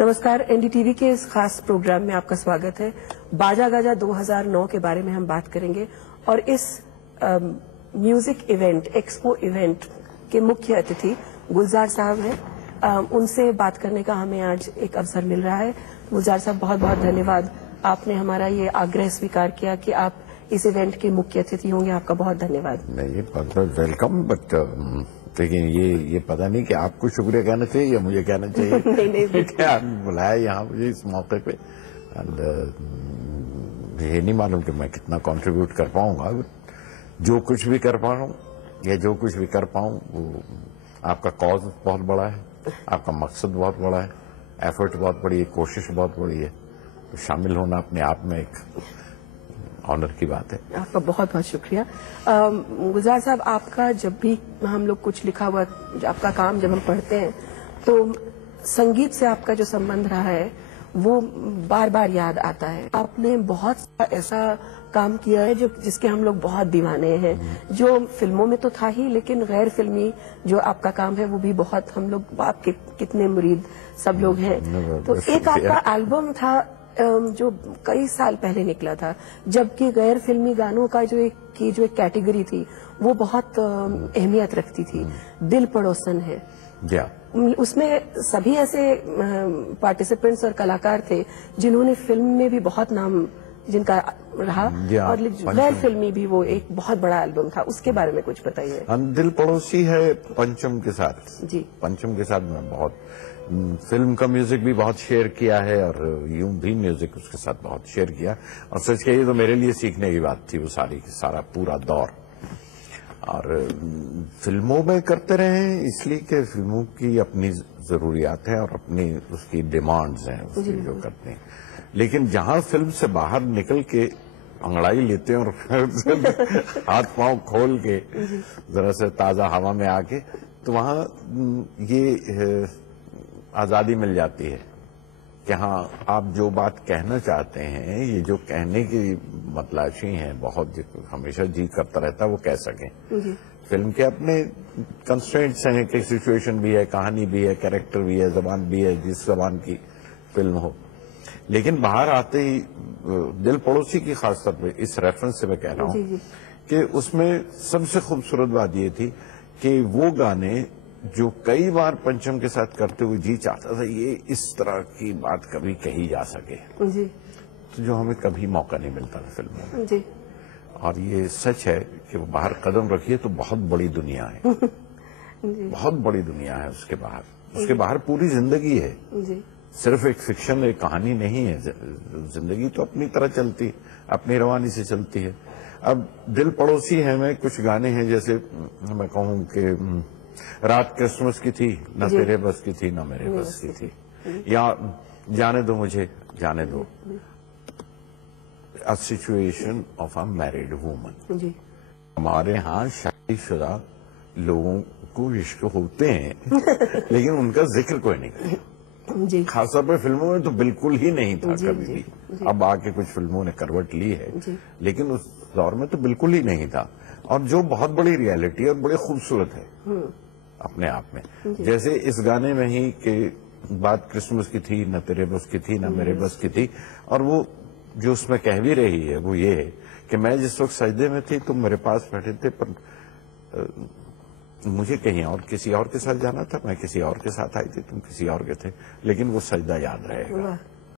नमस्कार, एनडीटीवी के इस खास प्रोग्राम में आपका स्वागत है। बाजा गाजा 2009 के बारे में हम बात करेंगे और इस म्यूजिक इवेंट, एक्सपो इवेंट के मुख्य अतिथि गुलजार साहब हैं। उनसे बात करने का हमें आज एक अवसर मिल रहा है। गुलजार साहब, बहुत बहुत धन्यवाद, आपने हमारा ये आग्रह स्वीकार किया कि आप इस इवेंट के मुख्य अतिथि होंगे। आपका बहुत धन्यवाद। नहीं, बहुत वेलकम, बट लेकिन ये पता नहीं कि आपको शुक्रिया कहना चाहिए या मुझे कहना चाहिए। नहीं क्या बुलाया यहाँ मुझे इस मौके पे, एंड ये नहीं मालूम कि मैं कितना कंट्रीब्यूट कर पाऊंगा। जो कुछ भी कर पा रहा हूँ या जो कुछ भी कर पाऊँ, वो आपका कॉज बहुत बड़ा है, आपका मकसद बहुत बड़ा है, एफर्ट बहुत बड़ी है, कोशिश बहुत बड़ी है। तो शामिल होना अपने आप में एक ऑनर की बात है। आपका बहुत बहुत शुक्रिया। गुलजार साहब, आपका जब भी हम लोग कुछ लिखा हुआ, आपका काम जब हम पढ़ते हैं तो संगीत से आपका जो संबंध रहा है वो बार बार याद आता है। आपने बहुत ऐसा काम किया है जिसके हम लोग बहुत दीवाने हैं, जो फिल्मों में तो था ही, लेकिन गैर फिल्मी जो आपका काम है वो भी बहुत, हम लोग आपके कितने मुरीद सब लोग हैं। तो एक आपका एल्बम था जो कई साल पहले निकला था, जबकि गैर फिल्मी गानों का जो एक कैटेगरी थी वो बहुत अहमियत रखती थी, दिल पड़ोसन है। उसमें सभी ऐसे पार्टिसिपेंट्स और कलाकार थे जिन्होंने फिल्म में भी बहुत नाम जिनका रहा, और गैर फिल्मी भी वो एक बहुत बड़ा एल्बम था। उसके बारे में कुछ बताइए। दिल पड़ोसी है पंचम के साथ। जी, पंचम के साथ मैं बहुत फिल्म का म्यूजिक भी बहुत शेयर किया है, और यूं भी म्यूजिक उसके साथ बहुत शेयर किया। और सच कहिए तो मेरे लिए सीखने की बात थी वो सारा पूरा दौर। और फिल्मों में करते रहे इसलिए कि फिल्मों की अपनी जरूरियात है और अपनी उसकी डिमांड्स हैं, उसकी जो करते हैं। लेकिन जहां फिल्म से बाहर निकल के अंगड़ाई लेते हैं और हाथ पांव खोल के जरा से ताजा हवा में आके, तो वहां ये आजादी मिल जाती है कि हाँ, आप जो बात कहना चाहते हैं, ये जो कहने की मतलाशी है, बहुत हमेशा जी करता रहता है वो कह सकें। फिल्म के अपने कंस्ट्रेंट्स हैं कि सिचुएशन भी है, कहानी भी है, कैरेक्टर भी है, जबान भी है, जिस जबान की फिल्म हो। लेकिन बाहर आते ही दिल पड़ोसी की खासतौर पे इस रेफरेंस से मैं कह रहा हूँ कि उसमें सबसे खूबसूरत बात ये थी कि वो गाने जो कई बार पंचम के साथ करते हुए जी चाहता था ये इस तरह की बात कभी कही जा सके, तो जो हमें कभी मौका नहीं मिलता था फिल्मों में। और ये सच है कि वो बाहर कदम रखिए तो बहुत बड़ी दुनिया है। बहुत बड़ी दुनिया है उसके बाहर पूरी जिंदगी है। सिर्फ एक फिक्शन, एक कहानी नहीं है। जिंदगी तो अपनी तरह चलती, अपनी रवानी से चलती है। अब दिल पड़ोसी है में कुछ गाने हैं, जैसे मैं कहूँ कि रात क्रिसमस की थी, न तेरे बस की थी, न मेरे बस की थी, या जाने दो मुझे जाने दो, a situation of a married woman. हमारे यहाँ शादीशुदा लोगों को इश्क होते हैं लेकिन उनका जिक्र कोई नहीं करता। खासतौर पर फिल्मों में तो बिल्कुल ही नहीं था कभी भी। अब आके कुछ फिल्मों ने करवट ली है, लेकिन उस दौर में तो बिल्कुल ही नहीं था। और जो बहुत बड़ी रियलिटी और बड़ी खूबसूरत है अपने आप में। जैसे इस गाने में ही कि बात क्रिसमस की थी, न तेरे बस की थी, न मेरे बस की थी, और वो जो उसमें कह भी रही है वो ये है कि मैं जिस वक्त सजदे में थी तुम मेरे पास बैठे थे, पर मुझे कहीं और किसी और के साथ जाना था, मैं किसी और के साथ आई थी, तुम किसी और के थे, लेकिन वो सजदा याद रहेगा।